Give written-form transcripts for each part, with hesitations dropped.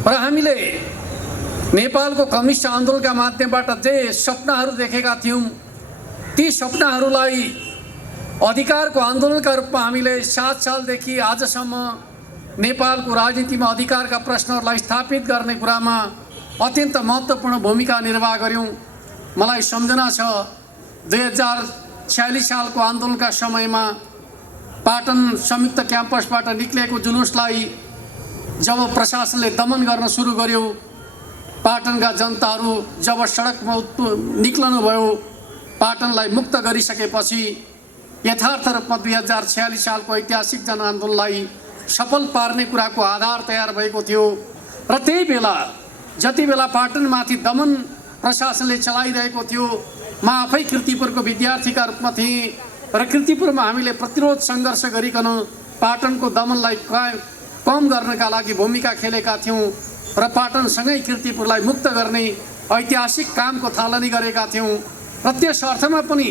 र हामीले नेपालको कम्युनिस्ट आन्दोलनका माध्यमबाट जे सपनाहरू देखेका थियौँ ती सपनाहरूलाई अधिकारको आन्दोलनका रूपमा हामीले 7 सालदेखि आजसम्म नेपालको राजनीतिमा अधिकारका प्रश्नहरूलाई स्थापित गर्ने कुरामा अत्यन्त महत्त्वपूर्ण भूमिका निर्वाह गर्यौँ। मलाई सम्झना छ 2046 सालको आन्दोलनका समयमा पाटन संयुक्त क्याम्पसबाट निक्लेको जुलुसलाई जब प्रशासनले दमन गर्न सुरु गर्यो, पाटनका जनताहरू जब सडकमा निक्लनुभयो, पाटनलाई मुक्त गरिसकेपछि यथार्थ रूपमा 2046 सालको ऐतिहासिक जनआन्दोलनलाई सफल पार्ने कुराको आधार तयार भएको थियो। र त्यही बेला जति बेला पाटनमाथि दमन प्रशासनले चलाइरहेको थियो, म आफै किर्तिपुरको विद्यार्थीका रूपमा थिएँ र किर्तिपुरमा हामीले प्रतिरोध सङ्घर्ष गरिकन पाटनको दमनलाई कम गर्नका लागि भूमिका खेलेका थियौँ र पाटनसँगै किर्तिपुरलाई मुक्त गर्ने ऐतिहासिक कामको थालनी गरेका थियौँ। र त्यस अर्थमा पनि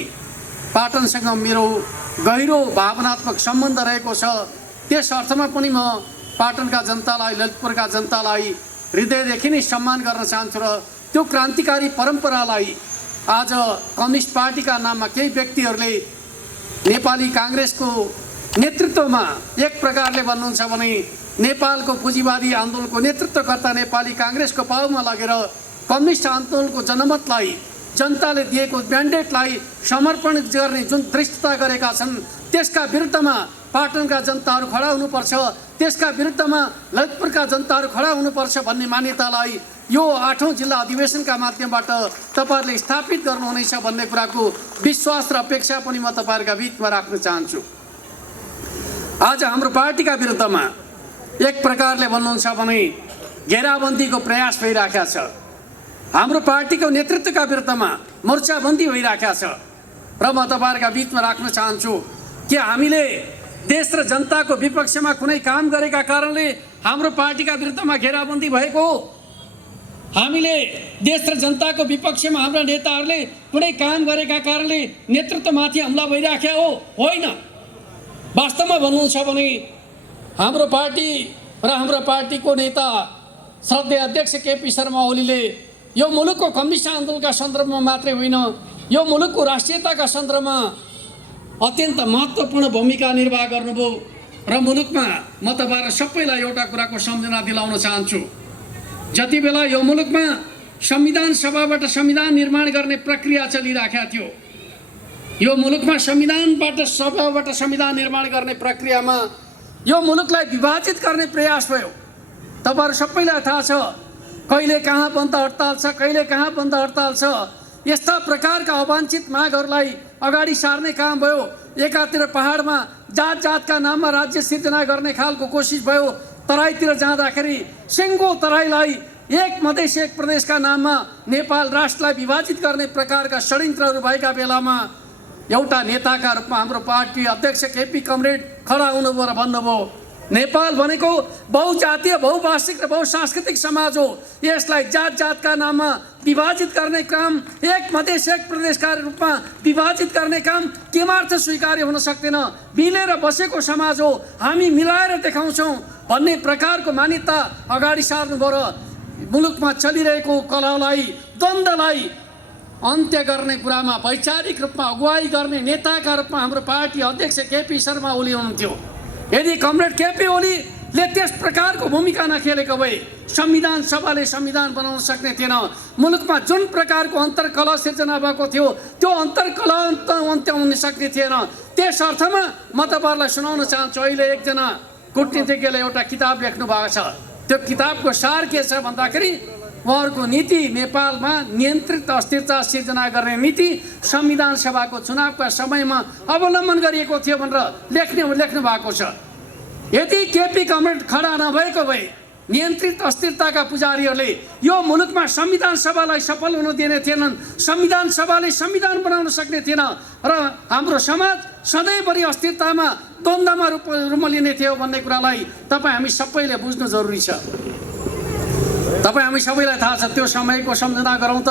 पाटनसँग मेरो गहिरो भावनात्मक सम्बन्ध रहेको छ। त्यस अर्थमा पनि म पाटनका जनतालाई, ललितपुरका जनतालाई हृदयदेखि नै सम्मान गर्न चाहन्छु र त्यो क्रान्तिकारी परम्परालाई आज कम्युनिस्ट पार्टीका नाममा केही व्यक्तिहरूले नेपाली काङ्ग्रेसको नेतृत्वमा एक प्रकारले भन्नुहुन्छ भने नेपालको पुँजीवादी आन्दोलनको नेतृत्वकर्ता नेपाली काङ्ग्रेसको पाउमा लगेर कम्युनिस्ट आन्दोलनको जनमतलाई, जनताले दिएको म्यान्डेटलाई समर्पण गर्ने जुन दृष्टता गरेका छन् त्यसका विरुद्धमा पाटनका जनताहरू खडा हुनुपर्छ, त्यसका विरुद्धमा ललितपुरका जनताहरू खडा हुनुपर्छ भन्ने मान्यतालाई यो 8औं जिल्ला अधिवेशनका माध्यमबाट तपाईहरुले स्थापित गर्नुहुनेछ भन्ने कुराको विश्वास र अपेक्षा पनि म तपाईहरुका बीचमा राख्न चाहन्छु। आज हाम्रो पार्टीका विरुद्धमा एक प्रकारले भन्नुहुन्छ भने घेराबन्दीको प्रयास भइराखेको छ। हाम्रो पार्टीको नेतृत्वका विरुद्धमा मोर्चाबन्दी भइराखेको छ र म तपाईहरुका बीचमा राख्न चाहन्छु कि हामीले देश र जनताको विपक्षमा कुनै काम गरेका कारणले हाम्रो पार्टीका विरुद्धमा घेराबन्दी भएको हो। हामीले देश र जनताको विपक्षमा हाम्रा नेताहरूले कुनै काम गरेका कारणले नेतृत्वमाथि हमला भइराखेको होइन। वास्तवमा भन्नुहुन्छ भने हाम्रो पार्टी र हाम्रो पार्टीको नेता श्रद्धेय अध्यक्ष केपी शर्मा ओलीले यो मुलुकको कम्युनिस्ट आन्दोलनका सन्दर्भमा मात्रै होइन, यो मुलुकको राष्ट्रियताका सन्दर्भमा अत्यन्त महत्त्वपूर्ण भूमिका निर्वाह गर्नुभयो र मुलुकमा म तपाईहरु सबैलाई एउटा कुराको सम्झना दिलाउन चाहन्छु। जति बेला यो मुलुकमा संविधान सभाबाट संविधान निर्माण गर्ने प्रक्रिया चलिराखेको थियो, यो मुलुकमा सभाबाट संविधान निर्माण गर्ने प्रक्रियामा यो मुलुकलाई विभाजित गर्ने प्रयास भयो। तपाईहरु सबैलाई थाहा छ कहिले कहाँ बन्द हडताल छ, कहिले कहाँ बन्द हडताल छ। यस्ता प्रकारका अवाञ्छित मागहरूलाई अगाडि सार्ने काम भयो। एकातिर पहाडमा जात जातका नाममा राज्य सिर्जना गर्ने खालको कोसिस भयो, तराईतिर जाँदाखेरि सिङ्गो तराईलाई एक मधेस एक प्रदेशका नाममा नेपाल राष्ट्रलाई विभाजित गर्ने प्रकारका षड्यन्त्रहरू भएका बेलामा एउटा नेताका रूपमा हाम्रो पार्टी अध्यक्ष केपी कमरेड खडा हुनुभयो र भन्नुभयो नेपाल भनेको बहुजातीय, बहुभाषिक र बहुसांस्कृतिक समाज हो। यसलाई जात जातका नाममा विभाजित गर्ने काम, एक मधेस एक प्रदेशका रूपमा विभाजित गर्ने काम केमार्थ स्वीकार्य हुन सक्दैन। मिलेर बसेको समाज हो, हामी मिलाएर देखाउँछौँ भन्ने प्रकारको मान्यता अगाडि सार्नुभयो र मुलुकमा चलिरहेको कलहलाई, द्वन्द्वलाई अन्त्य गर्ने कुरामा वैचारिक रूपमा अगुवाई गर्ने नेताका रूपमा हाम्रो पार्टी अध्यक्ष केपी शर्मा ओली हुनुहुन्थ्यो। यदि कमरेड केपी ओलीले त्यस प्रकारको भूमिका नखेलेको भए संविधान सभाले संविधान बनाउन सक्ने थिएन। मुलुकमा जुन प्रकारको अन्तर्कलह सिर्जना भएको थियो त्यो अन्तर्कलह अन्त्य हुन सक्ने थिएन। त्यस अर्थमा म तपाईहरुलाई सुनाउन चाहन्छु, अहिले एकजना कूटनीतिज्ञले एउटा किताब लेख्नु भएको छ। त्यो किताबको सार के छ भन्दाखेरि उहाँहरूको नीति नेपालमा नियन्त्रित अस्थिरता सिर्जना गर्ने नीति संविधान सभाको चुनावका समयमा अवलम्बन गरिएको थियो भनेर लेख्नु भएको छ। यदि केपी कमरेड खडा नभएको भए नियन्त्रित अस्थिरताका पुजारीहरूले यो मुलुकमा संविधान सभालाई सफल हुन दिने थिएनन्, संविधान सभाले संविधान बनाउन सक्ने थिएन र हाम्रो समाज सधैँभरि अस्थिरतामा द्वन्द्वमा रूप लिने थियो भन्ने कुरालाई तपाईँ हामी सबैले बुझ्नु जरुरी छ। तपाईँ हामी सबैलाई थाहा छ। त्यो समयको सम्झना गरौँ त।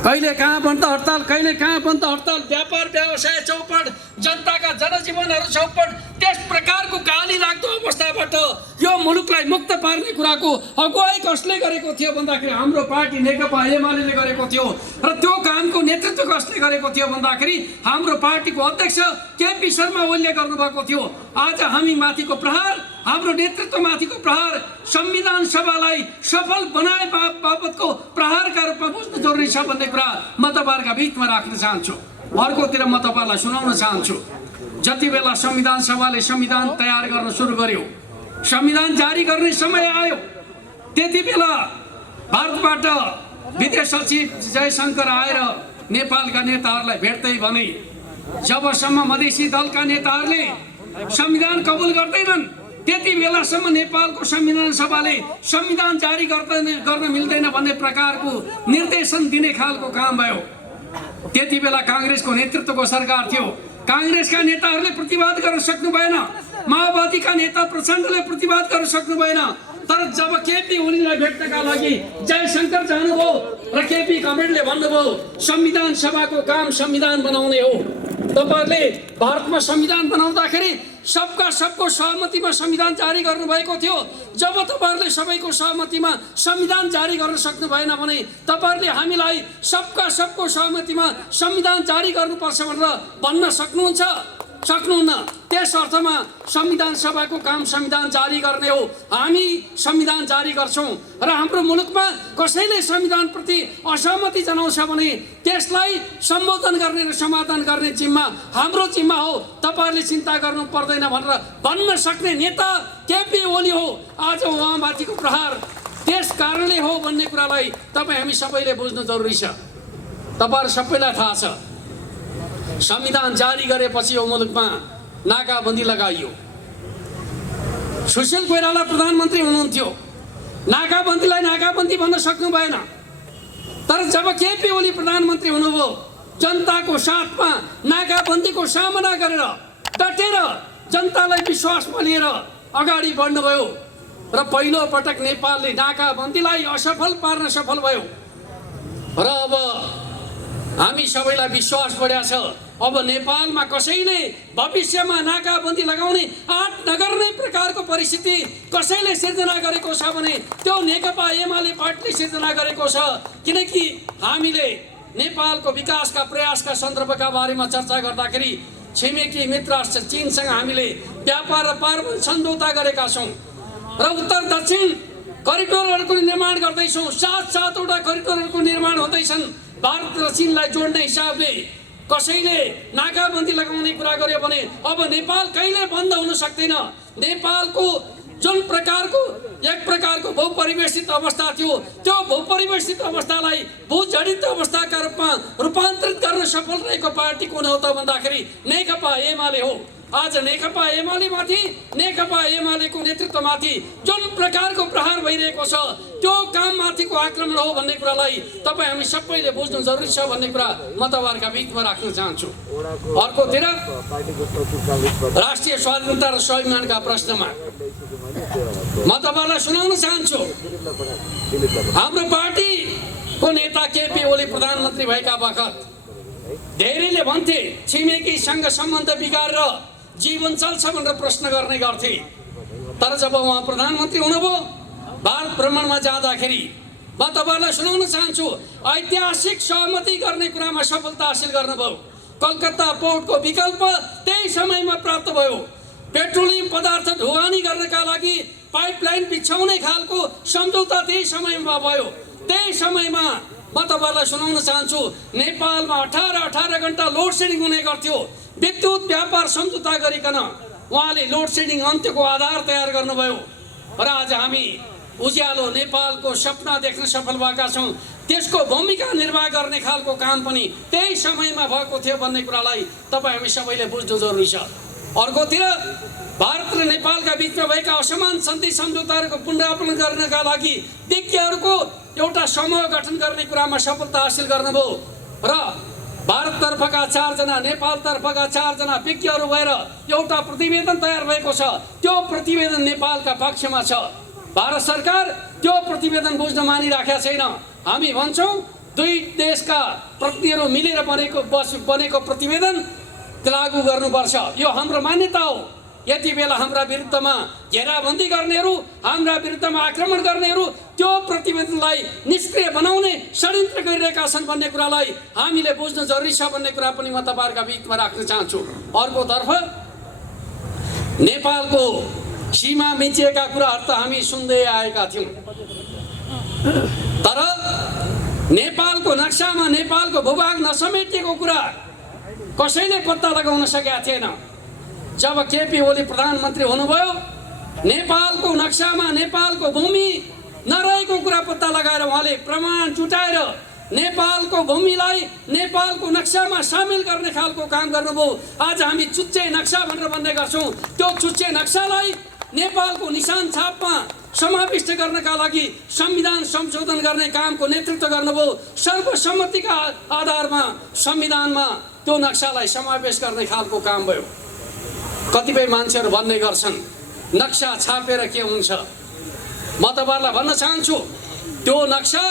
कहिले कहाँ बन्द हडताल, कहिले कहाँ बन्द हडताल, व्यापार व्यवसाय चौपट, जनताका जनजीवनहरू चौपट। त्यस प्रकारको गाली लाग्दो अवस्थाबाट यो मुलुकलाई मुक्त पार्ने कुराको अगुवाई कसले गरेको थियो भन्दाखेरि हाम्रो पार्टी नेकपा एमाले गरेको थियो र त्यो कामको नेतृत्व कसले गरेको थियो भन्दाखेरि हाम्रो पार्टीको अध्यक्ष केपी शर्मा ओलीले गर्नुभएको थियो। आज हामी माथिको प्रहार, हाम्रो नेतृत्वमाथिको प्रहार संविधान सभालाई सफल बनाए बापतको प्रहारका रूपमा बुझ्नु जरुरी छ भन्ने कुरा म तपाईहरुका बीचमा राख्न चाहन्छु। अर्कोतिर म तपाईहरुलाई सुनाउन चाहन्छु, जति बेला संविधान सभाले संविधान तयार गर्न सुरु गर्यो, संविधान जारी गर्ने समय आयो, त्यति बेला भारतबाट विदेश सचिव जयशंकर आएर नेपालका नेताहरूलाई भेट्दै भने जबसम्म मधेसी दलका नेताहरूले संविधान कबुल गर्दैनन् त्यति बेलासम्म नेपालको संविधान सभाले संविधान जारी गर्न मिल्दैन भन्ने प्रकारको निर्देशन दिने खालको काम भयो। त्यति बेला कांग्रेसको नेतृत्वको सरकार थियो, कांग्रेसका नेताहरूले प्रतिवाद गर्न सक्नु भएन, माओवादीका नेता प्रचण्डले प्रतिवाद गर्न सक्नु भएन। तर जब केपी ओलीलाई भेट्नका लागि जयशंकर जानुभयो र केपी कमरेडले भन्नुभयो संविधान सभाको काम संविधान बनाउने हो, तपाईहरुले भारतमा संविधान बनाउँदाखेरि सबको सहमतिमा संविधान जारी गर्नु भएको थियो। जब तपाईहरुले सबैको सहमतिमा संविधान जारी गर्न सक्नु भएन भने तपाईहरुले हामीलाई सबको सहमतिमा संविधान जारी गर्नुपर्छ भनेर भन्न सक्नुहुन्छ? सक्नुहुन्न। त्यस अर्थमा संविधान सभाको काम संविधान जारी गर्ने हो, हामी संविधान जारी गर्छौं र हाम्रो मुलुकमा कसैले संविधान प्रति असहमति जनाउँछ भने त्यसलाई सम्बोधन गर्ने र समाधान गर्ने जिम्मा हाम्रो जिम्मा हो, तपाईहरुले चिन्ता गर्नु पर्दैन भनेर भन्न सक्ने नेता केपी ओली हो। आज उहाँमाथिको प्रहार त्यस कारणले हो भन्ने कुरालाई तपाई हामी सबैले बुझ्नु जरुरी छ। तपाईहरु सबैलाई थाहा छ, संविधान जारी गरेपछि यो मुलुकमा नाकाबन्दी लगाइयो। सुशील कोइराला प्रधानमन्त्री हुनुहुन्थ्यो, नाकाबन्दीलाई नाकाबन्दी भन्न सक्नु भएन। तर जब केपी ओली प्रधानमन्त्री हुनुभयो जनताको साथमा नाकाबन्दीको सामना गरेर डटेर जनतालाई विश्वासमा लिएर अगाडि बढ्नुभयो र पहिलो पटक नेपालले नाकाबन्दीलाई असफल पार्न सफल भयो र अब हामी सबैलाई विश्वास बढ्या छ। अब नेपालमा कसैले भविष्यमा नाकाबन्दी लगाउने आँट नगर्ने प्रकारको परिस्थिति कसैले सिर्जना गरेको छ भने त्यो नेकपा एमाले पार्टीले सिर्जना गरेको छ। किनकि हामीले नेपालको विकासका प्रयासका सन्दर्भका बारेमा चर्चा गर्दाखेरि छिमेकी मित्र राष्ट्र चीनसँग हामीले व्यापार र पारमाणु सम्झौता गरेका छौं र उत्तर दक्षिण करिडोरहरूको निर्माण गर्दैछौं। 7-7वटा करिडोरहरूको निर्माण हुँदैछन् भारत र चीनलाई जोड्ने हिसाबले। कसैले नाकाबन्दी लगाउने कुरा गर्यो भने अब नेपाल कहिले बन्द हुन सक्दैन। नेपालको जुन प्रकारको एक प्रकारको बहुपरिवेशित अवस्था थियो त्यो बहुपरिवेशित अवस्थालाई भूजडित अवस्थाका रूपमा रूपान्तरित गर्न सफल रहेको पार्टी कुन हो त भन्दाखेरि नेकपा एमाले हो। आज नेकपा एमालेमाथि नेकपा एमालेको नेतृत्वमाथि जुन प्रकारको प्रहार भइरहेको छ त्यो काममाथिको आक्रमण हो भन्ने कुरालाई तपाई हामी सबैले बुझ्नु जरुरी छ भन्ने कुरा म तपाईहरुका बीचमा राख्न चाहन्छु। अर्कोतिर राष्ट्रिय स्वाधीनता र स्वाभिमानका प्रश्नमा म तपाईहरुलाई सुनाउन चाहन्छु। हाम्रो पार्टीको नेता केपी ओली प्रधानमन्त्री भएका बखत धेरैले भन्थे छिमेकीसँग सम्बन्ध बिगारेर जीवन चल्छ भनेर प्रश्न गर्ने गर्थे। तर जब उहाँ प्रधानमन्त्री हुनुभयो भारत भ्रमणमा जाँदाखेरि म तपाईहरुलाई सुनाउन चाहन्छु, ऐतिहासिक सहमति गर्ने कुरामा सफलता हासिल गर्नुभयो। कलकत्ता पोर्टको विकल्प त्यही समयमा प्राप्त भयो। पेट्रोलियम पदार्थ ढुवानी गर्नका लागि पाइपलाइन बिछाउने खालको सम्झौता त्यही समयमा भयो। त्यही समयमा म तपाईहरुलाई सुनाउन चाहन्छु, नेपालमा 18 घण्टा लोड सेडिङ हुने गर्थ्यो। विद्युत व्यापार सम्झौता गरिकन उहाँले लोड सेडिङ अन्त्यको आधार तयार गर्नुभयो र आज हामी उज्यालो नेपालको सपना देख्न सफल भएका छौं। त्यसको भूमिका निर्वाह गर्ने खालको काम पनि त्यही समयमा भएको थियो भन्ने कुरालाई तपाई हामी सबैले बुझ्नु जरुरी छ। अर्कोतिर भारत र नेपालका बीचमा भएका असमान सन्धि सम्झौताहरूको पुनरावलोकन गर्नका लागि विज्ञहरूको एउटा समूह गठन गर्ने कुरामा सफलता हासिल गर्नुभयो र भारततर्फका 4 जना नेपालतर्फका 4 जना विज्ञहरू भएर एउटा प्रतिवेदन तयार भएको छ। त्यो प्रतिवेदन नेपालका पक्षमा छ। भारत सरकार त्यो प्रतिवेदन बुझ्न मानिराखेका छैन। हामी भन्छौं दुई देशका प्रतिनिधिहरू मिलेर बनेको प्रतिवेदन लागू गर्नुपर्छ, यो हाम्रो मान्यता हो। यति बेला हाम्रा विरुद्धमा घेराबन्दी गर्नेहरू, हाम्रा विरुद्धमा आक्रमण गर्नेहरू त्यो प्रतिवेदनलाई निष्क्रिय बनाउने षड्यन्त्र गरिरहेका छन् भन्ने कुरालाई हामीले बुझ्नु जरुरी छ भन्ने कुरा पनि म तपाईहरुका बीचमा राख्न चाहन्छु। अर्कोतर्फ नेपालको सीमा मिचिएका कुराहरू त हामी सुन्दै आएका थियौं, तर नेपालको नक्सामा नेपालको भूभाग नसमेटिएको कुरा कसैले पत्ता लगाउन सकेका थिएन। जब केपी ओली प्रधानमन्त्री हुनुभयो, नेपालको नक्सामा नेपालको भूमि नरहेको कुरा पत्ता लगाएर उहाँले प्रमाण जुटाएर नेपालको भूमिलाई नेपालको नक्सामा सामेल गर्ने खालको काम गर्नुभयो। आज हामी चुच्चे नक्सा भनेर भन्ने गर्छौं, त्यो चुच्चे नक्सालाई नेपालको निशान छापमा समाविष्ट गर्नका लागि संविधान संशोधन गर्ने कामको नेतृत्व गर्नुभयो। सर्वसम्मतिका आधारमा संविधानमा त्यो नक्सालाई समावेश गर्ने खालको काम भयो। कतिपय मान्छेहरू भन्ने गर्छन् नक्सा छापेर के हुन्छ। म तपाईहरुलाई भन्न चाहन्छु, त्यो नक्सा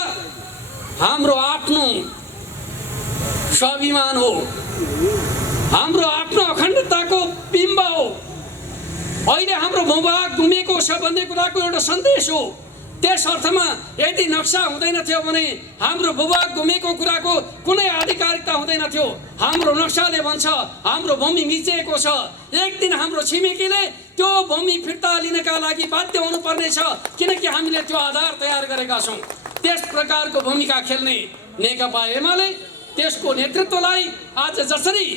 हाम्रो आफ्नो स्वाभिमान हो, हाम्रो आफ्नो अखण्डताको बिम्ब हो। अहिले हाम्रो भूभाग गुमेको छ भन्ने कुराको एउटा सन्देश हो। त्यस अर्थमा यदि नक्सा हुँदैन थियो भने हाम्रो भूभाग गुमेको कुराको कुनै आधिकारिकता हुँदैन थियो। हाम्रो नक्साले भन्छ हाम्रो भूमि मिचिएको छ। एक दिन हाम्रो छिमेकीले त्यो भूमि फिर्ता लिनका लागि बाध्य हुनुपर्ने छ, किनकि हामीले त्यो आधार तयार गरेका छौं। त्यस प्रकारको भूमिका खेल्ने नेकपा एमाले त्यसको नेतृत्वलाई आज जसरी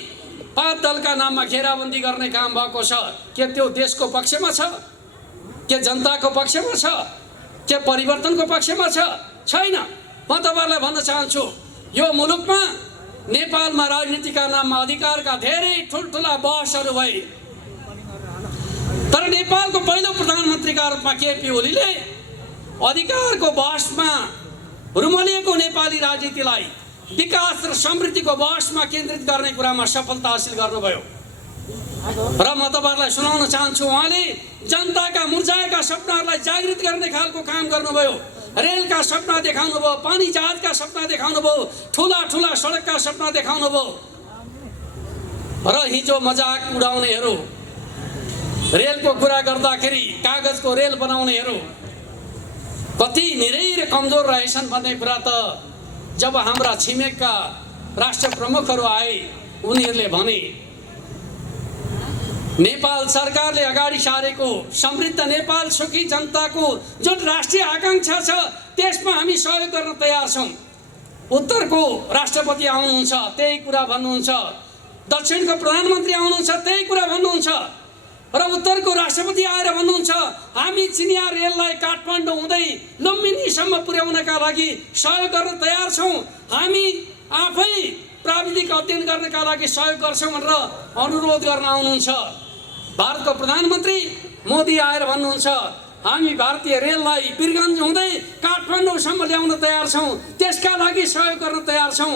5 दलका नाममा घेराबन्दी गर्ने काम भएको छ, के त्यो देशको पक्षमा छ? के जनताको पक्षमा छ? के परिवर्तनको पक्षमा छ? छैन। म तपाईहरुलाई भन्न चाहन्छु, यो मुलुकमा नेपालमा राजनीतिका नाममा अधिकारका धेरै ठुलठुला बहसहरू भए, तर नेपालको पहिलो प्रधानमन्त्रीका रूपमा केपी ओलीले अधिकारको बहसमा रुमलिएको नेपाली राजनीतिलाई विकास र समृद्धिको बहसमा केन्द्रित गर्ने कुरामा सफलता हासिल गर्नुभयो। र म तपाईहरुलाई सुनाउन चाहन्छु, उहाँले जनताका मुर्झाएका सपनाहरूलाई जागृत गर्ने खालको काम गर्नुभयो। रेलका सपना देखाउनु भयो, पानी जहाजका सपना देखाउनु भयो, ठुला ठुला सडकका सपना देखाउनु भयो। र हिजो मजाक उडाउनेहरू, रेलको कुरा गर्दाखेरि कागजको रेल बनाउनेहरू कति निरै र कमजोर रहेछन् भन्ने कुरा त जब हाम्रा छिमेकका राष्ट्र प्रमुखहरू आए, उनीहरूले भने नेपाल सरकारले अगाडि सारेको समृद्ध नेपाल सुखी जनताको जुन राष्ट्रिय आकांक्षा छ त्यसमा हामी सहयोग गर्न तयार छौं। उत्तरको राष्ट्रपति आउनुहुन्छ, त्यही कुरा भन्नुहुन्छ। दक्षिणको प्रधानमन्त्री आउनुहुन्छ, त्यही कुरा भन्नुहुन्छ। र उत्तरको राष्ट्रपति आएर भन्नुहुन्छ हामी चिनिया रेललाई काठमाडौँ हुँदै लुम्बिनीसम्म पुर्याउनका लागि सहयोग गर्न तयार छौं। हामी आफै प्राविधिक अध्ययन गर्नका लागि सहयोग गर्छौं भनेर अनुरोध गर्न आउनुहुन्छ। भारतको प्रधानमन्त्री मोदी आएर भन्नुहुन्छ हामी भारतीय रेललाई वीरगञ्ज हुँदै काठमाडौँसम्म ल्याउन तयार छौं, त्यसका लागि सहयोग गर्न तयार छौं।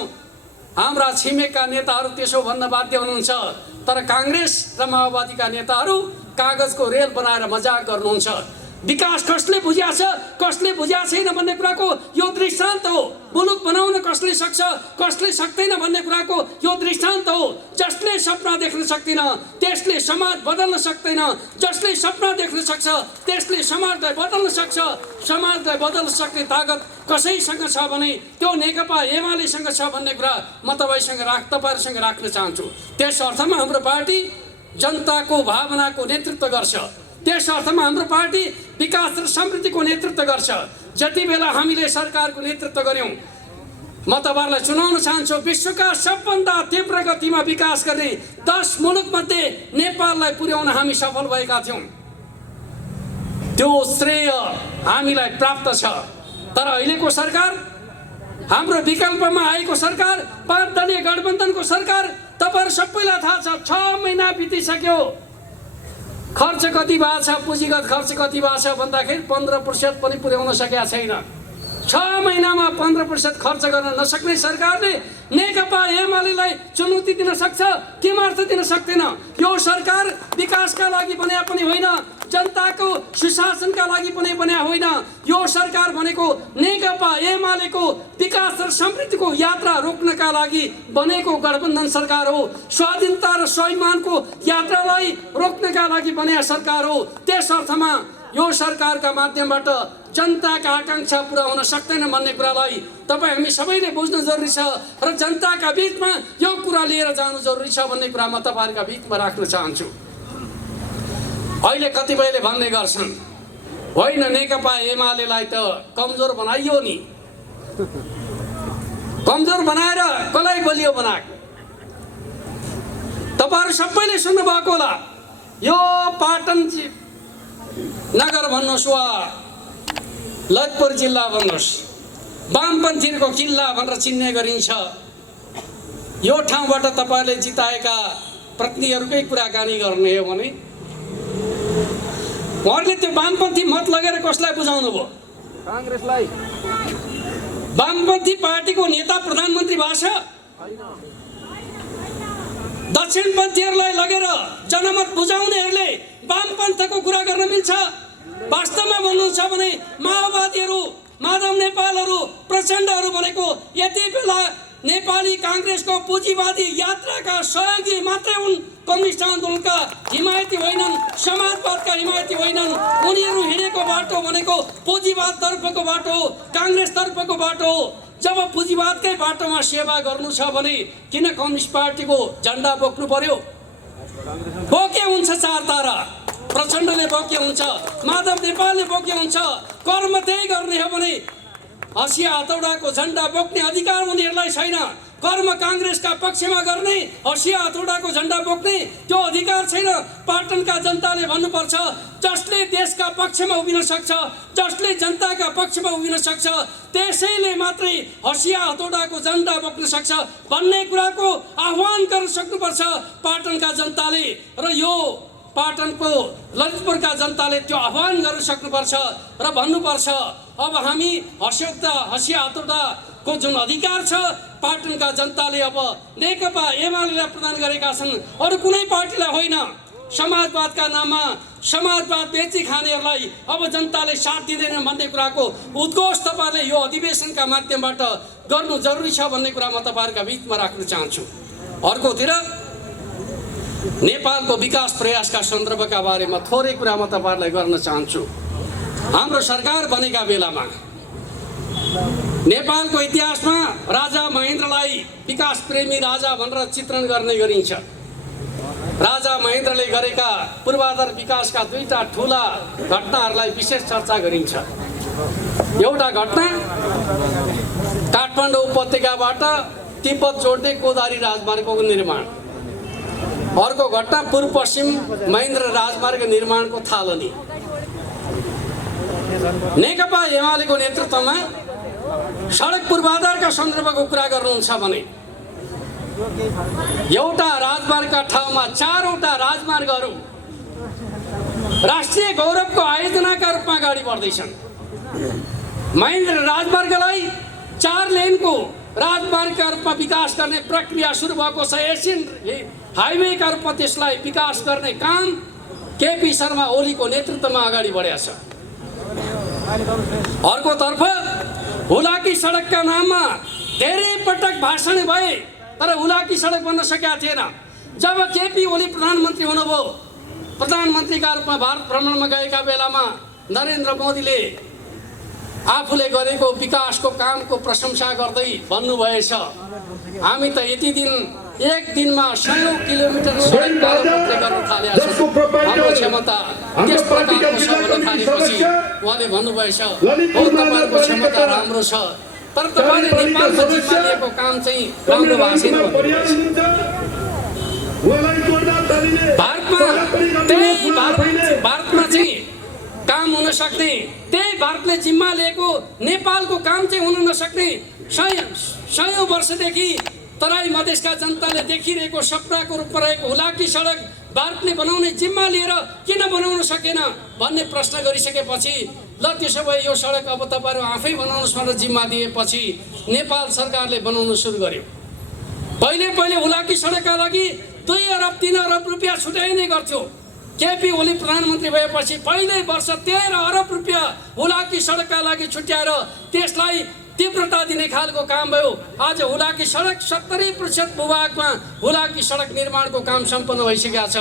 हाम्रा छिमेकका नेताहरू त्यसो भन्न बाध्य हुनुहुन्छ, तर कांग्रेस र माओवादीका नेताहरू कागजको रेल बनाएर मजाक गर्नुहुन्छ। विकास कसले बुझ्या छ, कसले बुझ्या छैन भन्ने कुराको यो दृष्टान्त हो। मुलुक बनाउन कसले सक्छ, कसले सक्दैन भन्ने कुराको यो दृष्टान्त हो। जसले सपना देख्न सक्दैन त्यसले समाज बदल्न सक्दैन, जसले सपना देख्न सक्छ त्यसले समाजलाई बदल्न सक्छ। समाजलाई बदल्न सक्ने ताकत कसैसँग छ भने त्यो नेकपा एमालेसँग छ भन्ने कुरा म तपाईहरुसँग राख्न चाहन्छु। त्यस अर्थमा हाम्रो पार्टी जनताको भावनाको नेतृत्व गर्छ। त्यस अर्थमा हाम्रो पार्टी विकास र समृद्धिको नेतृत्व गर्छ। जति बेला हामीले सरकारको नेतृत्व गर्यौं, म तपाईहरुलाई सुनाउन चाहन्छु, विश्वका सबभन्दा तीव्र गतिमा विकास गर्ने 10 मुलुक मध्ये नेपाललाई पुर्याउन हामी सफल भएका थियौं। त्यो श्रेय हामीलाई प्राप्त छ। तर अहिलेको सरकार, हाम्रो विकल्पमा आएको सरकार, 5 दलीय गठबन्धनको सरकार, तपाईहरु सबैलाई थाहा छ 6 महिना बितिसक्यो। खर्च कति भएको छ, पुँजीगत खर्च कति भएको छ भन्दाखेरि 15% पनि पुर्याउन सकेका छैन। 6 महिनामा 15% खर्च गर्न नसक्ने सरकारले नेकपा एमालेलाई चुनौती दिन सक्छ, किन अर्थ दिन सक्दैन? यो सरकार विकासका लागि बने पनि होइन, जनताको सुशासनका लागि पनि बन्या होइन। यो सरकार भनेको नेकपा एमालेको विकास र समृद्धिको यात्रा रोक्नका लागि बनेको गठबन्धन सरकार हो। स्वाधीनता र स्वाभिमानको यात्रालाई रोक्नका लागि बन्या सरकार हो। त्यस अर्थमा यो सरकारका माध्यमबाट जनताका आकांक्षा पुरा हुन सक्दैन भन्ने कुरालाई तपाईँ हामी सबैले बुझ्नु जरुरी छ र जनताका बीचमा यो कुरा लिएर जानु जरुरी छ भन्ने कुरा म तपाईँहरूका बीचमा राख्न चाहन्छु। अहिले कतिपयले भन्ने गर्छन्, होइन नेकपा एमालेलाई त कमजोर बनाइयो नि, कमजोर बनाएर कसलाई बलियो बनाएको? तपाईँहरू सबैले सुन्नुभएको होला, यो पाटन नगर भन्नुहोस् वा ललितपुर जिल्ला भन्नुहोस्, वामपन्थीहरूको किल्ला भनेर चिन्ने गरिन्छ। यो ठाउँबाट तपाईँहरूले जिताएका प्रतिनिधिहरूकै कुराकानी गर्ने हो भने उहाँहरूले त्यो वामपन्थी मत लगेर कसलाई बुझाउनु भयो? कांग्रेसलाई। वामपन्थी पार्टीको नेता प्रधानमन्त्री भएको छ? दक्षिणपन्थीहरूलाई लगेर जनमत बुझाउनेहरूले वामपन्थको कुरा गर्न मिल्छ? वास्तवमा भन्नुहुन्छ भने माओवादीहरू, माधव नेपालहरू, प्रचण्डहरू भनेको यति बेला नेपाली कांग्रेसको पुँजीवादी यात्राका सहयोगी मात्रै हुन्। कम्युनिस्ट आन्दोलनका हिमायती होइनन्, समाजवादका हिमायती होइनन्। उनीहरू हिँडेको बाटो भनेको पुँजीवाद तर्फको बाटो हो, कांग्रेस तर्फको बाटो हो। जब पुँजीवादकै बाटोमा सेवा गर्नु छ भने किन कम्युनिस्ट पार्टीको झन्डा बोक्नु पर्यो? बोके हुन्छ चार तारा, प्रचण्डले बोके हुन्छ, माधव नेपालले बोके हुन्छ। कर्म त्यही गर्ने हो भने हँसिया हतौडाको झन्डा बोक्ने अधिकार उनीहरूलाई छैन। कर्म कांग्रेसका पक्षमा गर्ने, हँसिया हतौडाको झन्डा बोक्ने त्यो अधिकार छैन। पाटनका जनताले भन्नुपर्छ, जसले देशका पक्षमा उभिन सक्छ, जसले जनताका पक्षमा उभिन सक्छ, त्यसैले मात्रै हँसिया हतौडाको झन्डा बोक्न सक्छ भन्ने कुराको आह्वान गर्न सक्नुपर्छ पाटनका जनताले। र यो पाटनको ललितपुरका जनताले त्यो आह्वान गर्न सक्नुपर्छ र भन्नुपर्छ, अब हामी हँसिया हतौडाको जुन अधिकार छ पाटनका जनताले अब नेकपा एमालेलाई प्रदान गरेका छन्, अरू कुनै पार्टीलाई होइन। समाजवादका नाममा समाजवाद बेची खानेहरूलाई अब जनताले साथ दिँदैन भन्ने कुराको उद्घोष तपाईँहरूले यो अधिवेशनका माध्यमबाट गर्नु जरुरी छ भन्ने कुरा म तपाईँहरूका बीचमा राख्न चाहन्छु। अर्कोतिर नेपालको विकास प्रयासका सन्दर्भका बारेमा थोरै कुरा म तपाईँहरूलाई गर्न चाहन्छु। हाम्रो सरकार बनेका बेलामा नेपालको इतिहासमा राजा महेन्द्रलाई विकास प्रेमी राजा भनेर चित्रण गर्ने गरिन्छ। राजा महेन्द्रले गरेका पूर्वाधार विकासका दुईटा ठुला घटनाहरूलाई विशेष चर्चा गरिन्छ। एउटा घटना काठमाडौँ उपत्यकाबाट तिब्बत जोड्ने कोदारी राजमार्गको निर्माण, अर्को घटना पूर्व पश्चिम महेन्द्र राजमार्ग निर्माणको थालनी। नेकपा एमालेको नेतृत्वमा सडक पूर्वाधारका सन्दर्भको कुरा गर्नुहुन्छ भने एउटा राजमार्गका ठाउँमा चारवटा राजमार्गहरू राष्ट्रिय गौरवको आयोजनाका रूपमा अगाडि बढ्दैछन्। महेन्द्र राजमार्गलाई 4 लेनको राजमार्गका रूपमा विकास गर्ने प्रक्रिया सुरु भएको छ। एसियन हाइवेका रूपमा त्यसलाई विकास गर्ने काम केपी शर्मा ओलीको नेतृत्वमा अगाडि बढेको छ। अर्कोतर्फ हुलाकी सडकका नाममा धेरै पटक भाषण भए तर हुलाकी सडक बन्न सकेका थिएन। जब केपी ओली प्रधानमन्त्री हुनुभयो, प्रधानमन्त्रीका रूपमा भारत भ्रमणमा गएका बेलामा नरेन्द्र मोदीले आफूले गरेको विकासको कामको प्रशंसा गर्दै भन्नुभएछ, हामी त यति दिन एक दिनमा 100 किलोमिटर सडक कालोपत्रे गर्न थालेका छौँ, हाम्रो क्षमता त्यस प्रकारको छ भन्न थालेपछि उहाँले भन्नुभएछ, हो तपाईँहरूको क्षमता राम्रो छ तर तपाईँले नेपालमा जिम्मा लिएको काम चाहिँ राम्रो भएको छैन भन्नुभएछ। भारतमा चाहिँ काम हुन सक्ने, त्यही भारतले जिम्मा लिएको नेपालको काम चाहिँ हुन नसक्ने 100 वर्षदेखि तराई मधेसका जनताले देखिरहेको सपनाको रूपमा रहेको हुलाकी सडक भारतले बनाउने जिम्मा लिएर किन बनाउन सकेन भन्ने प्रश्न गरिसकेपछि ल त्यसो भए यो सडक अब तपाईँहरू आफै बनाउनुहोस् भनेर जिम्मा दिएपछि नेपाल सरकारले बनाउन सुरु गर्यो। पहिले हुलाकी सडकका लागि 2 अरब 3 अरब रुपियाँ छुट्याइने गर्थ्यो। केपी ओली प्रधानमन्त्री भएपछि पहिल्यै वर्ष 13 अरब रुपियाँ हुलाकी सडकका लागि छुट्याएर त्यसलाई तीव्रता दिने खालको काम भयो। आज हुलाकी सडक 70% भूभागमा हुलाकी सडक निर्माणको काम सम्पन्न भइसकेको छ।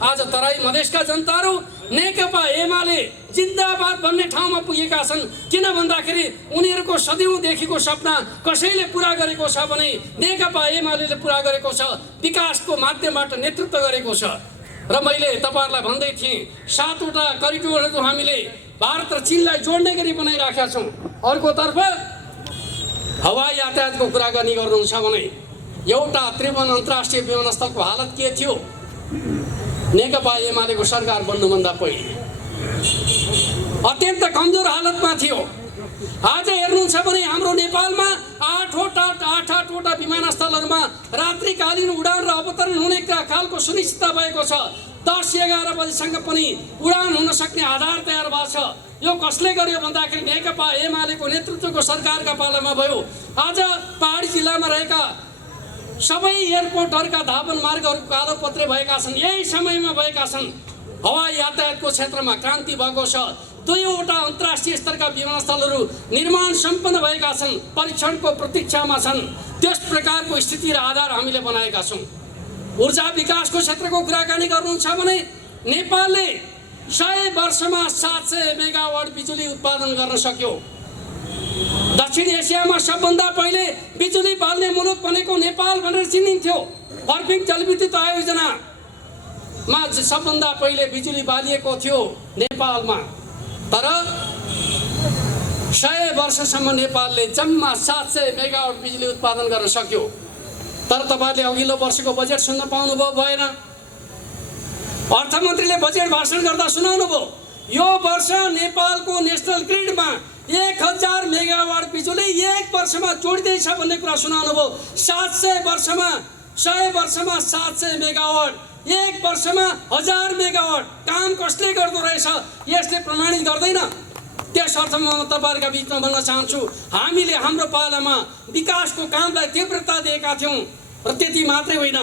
आज तराई मधेसका जनताहरू नेकपा एमाले जिन्दाबाद भन्ने ठाउँमा पुगेका छन्। किन भन्दाखेरि उनीहरूको सदियौँदेखिको सपना कसैले पुरा गरेको छ भने नेकपा एमाले पुरा गरेको छ, विकासको माध्यमबाट नेतृत्व गरेको छ। र मैले तपाईँहरूलाई भन्दै थिएँ 7वटा करिडोरहरू हामीले भारत र चीनलाई जोड्ने गरी बनाइराखेका छौँ। अर्कोतर्फ हवाई यातायातको कुरा गर्ने गर्नुहुन्छ भने एउटा त्रिभुवन अन्तर्राष्ट्रिय विमानस्थलको हालत के थियो नेकपा एमालेको सरकार बन्नुभन्दा पहिले? अत्यन्त कमजोर हालतमा थियो। आज हेर्नुहुन्छ भने हाम्रो नेपालमा 8वटा विमानस्थलहरूमा रात्रिकालीन उडान र अवतरण हुने खालको सुनिश्चितता भएको छ। 10-11 बजीसम्म पनि उडान हुन सक्ने आधार तयार भएको छ। यो कसले गर्यो भन्दाखेरि नेकपा एमालेको नेतृत्वको सरकारका पालामा भयो। आज पहाडी जिल्लामा रहेका सबै एयरपोर्टहरूका धावन मार्गहरू कालोपत्रे भएका छन्, यही समयमा भएका छन्। हवाई यातायातको क्षेत्रमा क्रान्ति भएको छ। 2वटा अन्तर्राष्ट्रिय स्तरका विमानस्थलहरू निर्माण सम्पन्न भएका छन्, परीक्षणको प्रतीक्षामा छन्। त्यस प्रकारको स्थिति र आधार हामीले बनाएका छौँ। ऊर्जा विकासको क्षेत्रको कुराकानी गर्नुहुन्छ भने नेपालले 100 वर्षमा 700 मेगावाट बिजुली उत्पादन गर्न सक्यो। दक्षिण एसियामा सबभन्दा पहिले बिजुली बाल्ने मुलुक भनेको नेपाल भनेर चिनिन्थ्यो। पर्फेक्ट जलविद्युत आयोजनामा सबभन्दा पहिले बिजुली बालिएको थियो नेपालमा। तर 100 वर्षसम्म नेपालले जम्मा 700 मेगावाट बिजुली उत्पादन गर्न सक्यो। तर तपाईँले अघिल्लो वर्षको बजेट सुन्न पाउनुभयो भएन। अर्थमन्त्रीले बजेट भाषण गर्दा सुनाउनु भयो यो वर्ष नेपालको नेसनल ग्रिडमा 1000 मेगावाट बिजुली 1 वर्षमा जोडिँदैछ भन्ने कुरा सुनाउनु भयो। 100 वर्षमा 700 मेगावाट, 1 वर्षमा 1000 मेगावाट काम कसले गर्दो रहेछ यसले प्रमाणित गर्दैन। त्यस अर्थमा म तपाईँहरूका बिचमा भन्न चाहन्छु हामीले हाम्रो पालामा विकासको कामलाई तीव्रता दिएका थियौँ। र त्यति मात्रै होइन,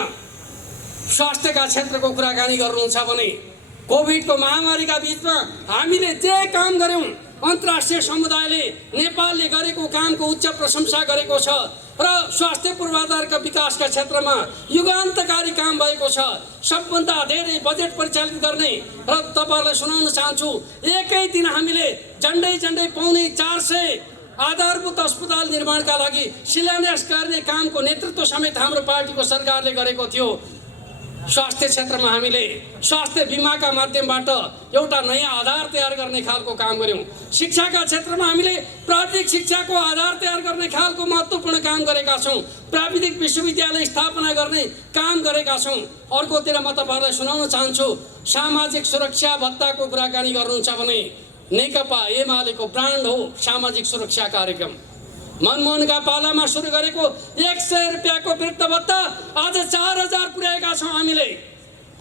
स्वास्थ्यका क्षेत्रको कुराकानी गर्नुहुन्छ भने कोभिडको महामारीका बिचमा हामीले जे काम गर्यौँ अन्तर्राष्ट्रिय समुदायले नेपालले गरेको कामको उच्च प्रशंसा गरेको छ। र स्वास्थ्य पूर्वाधारका विकासका क्षेत्रमा युगान्तकारी काम भएको छ। सबभन्दा धेरै बजेट परिचालित गर्ने र तपाईँहरूलाई सुनाउन चाहन्छु एकै दिन हामीले झन्डै 400 आधारभूत अस्पताल निर्माणका लागि शिलान्यास गर्ने कामको नेतृत्व समेत हाम्रो पार्टीको सरकारले गरेको थियो। स्वास्थ्य क्षेत्रमा हामीले स्वास्थ्य बिमाका माध्यमबाट एउटा नयाँ आधार तयार गर्ने खालको काम गर्यौँ। शिक्षाका क्षेत्रमा हामीले प्राविधिक शिक्षाको आधार तयार गर्ने खालको महत्त्वपूर्ण काम गरेका छौँ। प्राविधिक विश्वविद्यालय स्थापना गर्ने काम गरेका छौँ। अर्कोतिर म तपाईँहरूलाई सुनाउन चाहन्छु सामाजिक सुरक्षा भत्ताको कुराकानी गर्नुहुन्छ भने नेकपा एमालेको ब्रान्ड हो सामाजिक सुरक्षा कार्यक्रम। मनमोहनका पालामा सुरु गरेको 100 रुपियाँको वृद्ध भत्ता आज 4000 पुर्याएका छौँ हामीले।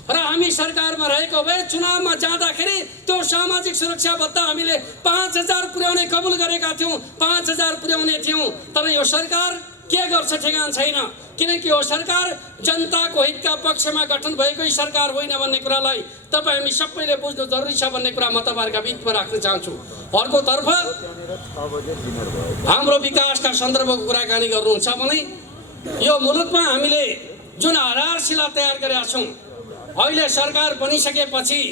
र हामी सरकारमा रहेको भए चुनावमा जाँदाखेरि त्यो सामाजिक सुरक्षा भत्ता हामीले 5000 पुर्याउने कबुल गरेका थियौँ, 5000 पुर्याउने थियौँ। तर यो सरकार के गर्छ ठेगान छैन, किनकि यो सरकार जनताको हितका पक्षमा गठन भएकै सरकार होइन भन्ने कुरालाई तपाईँ हामी सबैले बुझ्नु जरुरी छ भन्ने कुरा म तपाईँहरूका बिचमा राख्न चाहन्छु। अर्कोतर्फ हाम्रो विकासका सन्दर्भको कुराकानी गर्नुहुन्छ भने यो मुलुकमा हामीले जुन आधारशिला तयार गरेका छौँ अहिले सरकार बनिसकेपछि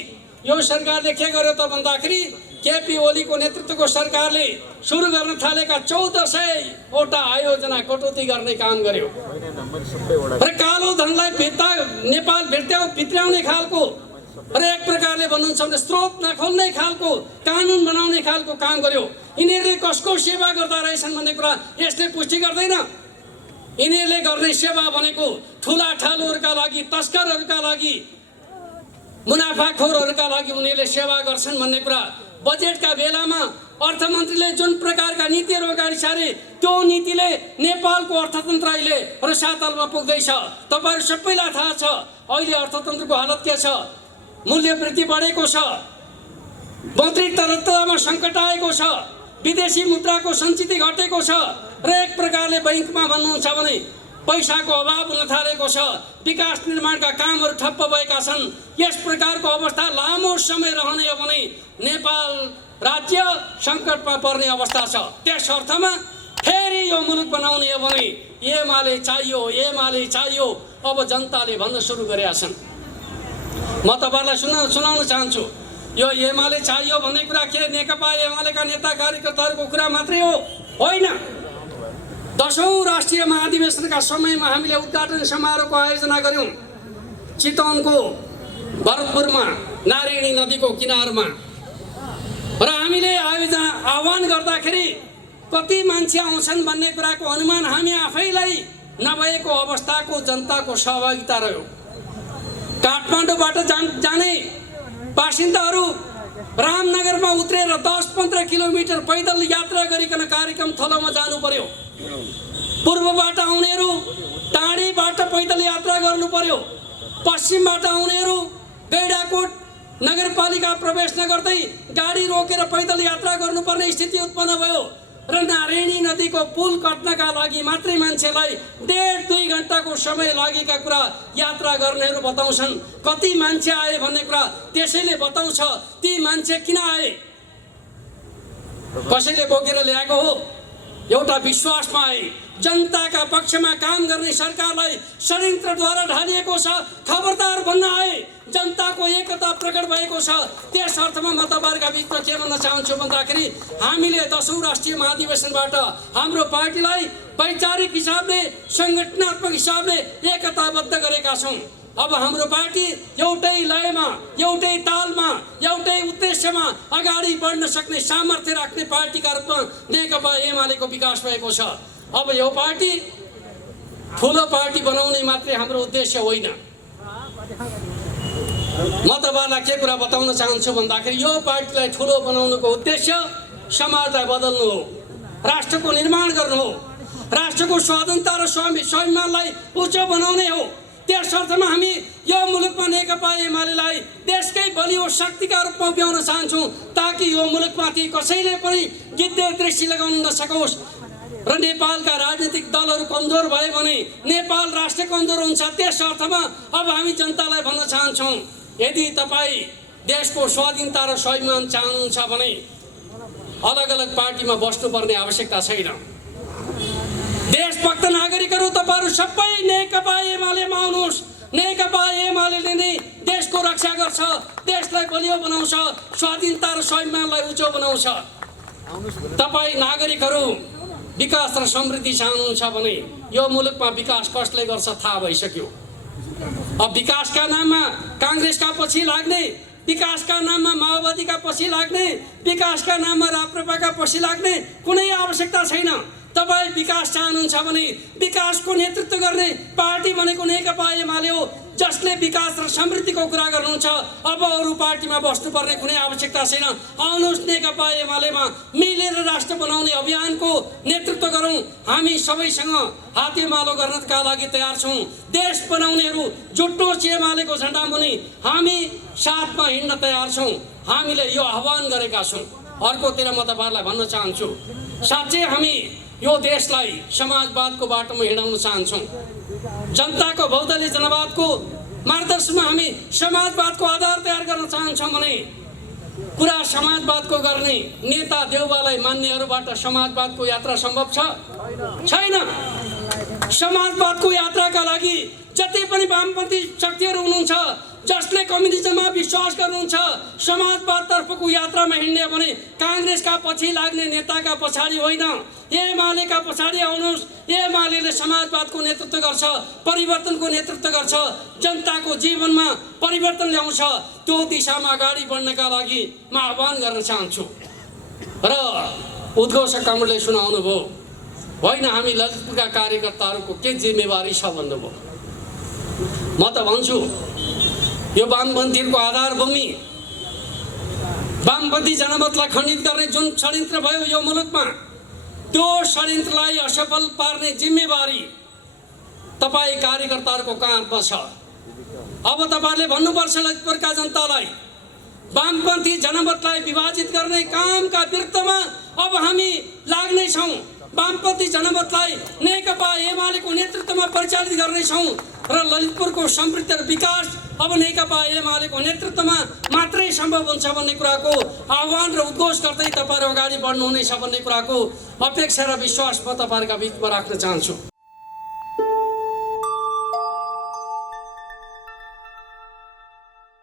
यो सरकारले के गर्यो त भन्दाखेरि केपी ओलीको नेतृत्वको सरकारले सुरु गर्न थालेका 1400वटा आयोजना कटौती गर्ने काम गर्यो। र कालो धनलाई नेपाल भित्र्याउने खालको र एक प्रकारले भन्नुहुन्छ भने स्रोत नखोल्ने खालको कानुन बनाउने खालको काम गर्यो। यिनीहरूले कसको सेवा गर्दा रहेछन् भन्ने कुरा यसले पुष्टि गर्दैन। यिनीहरूले गर्ने सेवा भनेको ठुला ठालुहरूका लागि, तस्करहरूका लागि, मुनाफाखोरहरूका लागि उनीहरूले सेवा गर्छन् भन्ने कुरा बजेटका बेलामा अर्थमन्त्रीले जुन प्रकारका नीतिहरू अगाडि सारे त्यो नीतिले नेपालको अर्थतन्त्र अहिले रसातलमा पुग्दैछ। तपाईँहरू सबैलाई थाहा छ अहिले अर्थतन्त्रको हालत के छ। मूल्य वृद्धि बढेको छ, मौद्रिक तरलतामा सङ्कट आएको छ, विदेशी मुद्राको सञ्चिति घटेको छ र एक प्रकारले बैंकमा भन्नुहुन्छ भने पैसाको अभाव हुन थालेको छ, विकास निर्माणका कामहरू ठप्प भएका छन्। यस प्रकारको अवस्था लामो समय रहने हो भने नेपाल राज्य सङ्कटमा पर्ने अवस्था छ। त्यस अर्थमा फेरि यो मुलुक बनाउने हो भने एमाले चाहियो, एमाले चाहियो। अब जनताले भन्न सुरु गरेका छन्। म तपाईँलाई सुनाउन चाहन्छु, यो एमाले चाहियो भन्ने कुरा के नेकपा एमालेका नेता कार्यकर्ताहरूको कुरा मात्रै हो? होइन। 10औं राष्ट्रिय महाधिवेशनका समयमा हामीले उद्घाटन समारोहको आयोजना गऱ्यौँ चितवनको भरतपुरमा, नारायणी नदीको किनारमा। र हामीले आह्वान गर्दाखेरि कति मान्छे आउँछन् भन्ने कुराको अनुमान हामी आफैलाई नभएको अवस्थाको जनताको सहभागिता रह्यो। काठमाडौँबाट जाने बासिन्दाहरू रामनगरमा उत्रेर 10-15 किलोमिटर पैदल यात्रा गरिकन कार्यक्रम थलोमा जानु पर्यो। पूर्वबाट आउनेहरू टाढीबाट पैदल यात्रा गर्नु पर्यो। पश्चिमबाट आउनेहरू गैडाकोट नगरपालिका प्रवेश नगर्दै गाडी रोकेर पैदल यात्रा गर्नुपर्ने स्थिति उत्पन्न भयो। र नारायणी नदीको पुल कट्नका लागि मात्रै मान्छेलाई 1.5-2 घण्टाको समय लागेका कुरा यात्रा गर्नेहरू बताउँछन्। कति मान्छे आए भन्ने कुरा त्यसैले बताउँछ ती मान्छे किन आए, कसैले बोकेर ल्याएको हो? एउटा विश्वासमा आए। जनताका पक्षमा काम गर्ने सरकारलाई षड्यन्त्रद्वारा ढालिएको छ, खबरदार भन्न आए। जनताको एकता प्रकट भएको छ। त्यस अर्थमा म तपाईँहरूका बिचमा के भन्न चाहन्छु भन्दाखेरि हामीले 10औं राष्ट्रिय महाधिवेशनबाट हाम्रो पार्टीलाई वैचारिक हिसाबले, सङ्गठनात्मक हिसाबले एकताबद्ध गरेका छौँ। अब हाम्रो पार्टी एउटै लयमा, एउटै तालमा, एउटै उद्देश्यमा अगाडि बढ्न सक्ने सामर्थ्य राख्ने पार्टीका रूपमा नेकपा एमालेको विकास भएको छ। अब यो पार्टी ठुलो पार्टी बनाउने मात्रै हाम्रो उद्देश्य होइन। म तपाईँलाई के कुरा बताउन चाहन्छु भन्दाखेरि यो पार्टीलाई ठुलो बनाउनुको उद्देश्य समाजलाई बदल्नु हो, राष्ट्रको निर्माण गर्नु हो, राष्ट्रको स्वाधीनता र स्वाभिमानलाई उच्च बनाउने हो। त्यस अर्थमा हामी यो मुलुकमा नेकपा एमालेलाई देशकै बलियो शक्तिका रूपमा उभ्याउन चाहन्छौँ, ताकि यो मुलुकमाथि कसैले पनि गिद्धे दृष्टि लगाउन नसकोस्। र नेपालका राजनीतिक दलहरू कमजोर भयो भने नेपाल राष्ट्र कमजोर हुन्छ। त्यस अर्थमा अब हामी जनतालाई भन्न चाहन्छौँ, यदि तपाईँ देशको स्वाधीनता र स्वाभिमान चाहनुहुन्छ भने अलग अलग पार्टीमा बस्नुपर्ने आवश्यकता छैन। देशभक्त नागरिकहरू तपाईँहरू सबै नेकपा एमालेमा आउनुहोस्। नेकपा एमालेले नै देशको रक्षा गर्छ, देशलाई बलियो बनाउँछ, स्वाधीनता र स्वाभिमानलाई उच्च बनाउँछ। तपाईँ नागरिकहरू विकास र समृद्धि चाहनुहुन्छ भने यो मुलुकमा विकास कसले गर्छ थाहा भइसक्यो। अब विकासका नाममा काङ्ग्रेसका पछि लाग्ने, विकासका नाममा माओवादीका पछि लाग्ने, विकासका नाममा राप्रपाका पछि लाग्ने कुनै आवश्यकता छैन। तपाईँ विकास चाहनुहुन्छ भने विकासको नेतृत्व गर्ने पार्टी भनेको नेकपा एमाले हो, जसले विकास र समृद्धिको कुरा गर्नुहुन्छ। अब अरू पार्टीमा बस्नुपर्ने कुनै आवश्यकता छैन। आउनुहोस् नेकपा एमालेमा मिलेर राष्ट्र बनाउने अभियानको नेतृत्व गरौँ। हामी सबैसँग हातेमालो गर्नका लागि तयार छौँ। देश बनाउनेहरू जुट्नुहोस् एमालेको झन्डा मुनि, हामी साथमा हिँड्न तयार छौँ। हामीले यो आह्वान गरेका छौँ। अर्कोतिर म तपाईँहरूलाई भन्न चाहन्छु, साँच्चै हामी यो देशलाई समाजवादको बाटोमा हिँडाउन चाहन्छौँ। जनताको बहुदलीय जनवादको मार्गदर्शनमा हामी समाजवादको आधार तयार गर्न चाहन्छौँ भने कुरा समाजवादको गर्ने नेता देउबालाई मान्नेहरूबाट समाजवादको यात्रा सम्भव छ? छैन। समाजवादको यात्राका लागि जति पनि वामपन्थी शक्तिहरू हुनुहुन्छ, जसले कम्युनिजममा विश्वास गर्नुहुन्छ, समाजवादतर्फको यात्रामा हिँड्ने भने काङ्ग्रेसका पछि लाग्ने नेताका पछाडि होइन, एमालेका पछाडि आउनुहोस्। एमालेले समाजवादको नेतृत्व गर्छ, परिवर्तनको नेतृत्व गर्छ, जनताको जीवनमा परिवर्तन ल्याउँछ। त्यो दिशामा अगाडि बढ्नका लागि म आह्वान गर्न चाहन्छु। र उद्घोषक कमरेडले सुनाउनु भयो, होइन हामी ललितपुरका कार्यकर्ताहरूको के जिम्मेवारी छ भन्नुभयो। म त भन्छु यो वामपन्थीहरूको आधारभूमि, वामपन्थी जनमतलाई खण्डित गर्ने जुन षड्यन्त्र भयो यो मुलुकमा, त्यो षड्यन्त्रलाई असफल पार्ने जिम्मेवारी तपाईँ कार्यकर्ताहरूको काँधमा छ। अब तपाईँहरूले भन्नुपर्छ ललितपुरका जनतालाई, वामपन्थी जनमतलाई विभाजित गर्ने कामका विरुद्धमा अब हामी लाग्नेछौँ। वामपन्थी जनमतलाई नेकपा एमालेको नेतृत्वमा परिचालित गर्नेछौँ र ललितपुरको समृद्धि र विकास अब नेकपा एमालेको नेतृत्वमा मात्रै सम्भव हुन्छ भन्ने कुराको आह्वान र उद्घोष गर्दै तपाईँहरू अगाडि बढ्नुहुनेछ भन्ने कुराको अपेक्षा र विश्वास म तपाईँहरूका बिचमा राख्न चाहन्छु।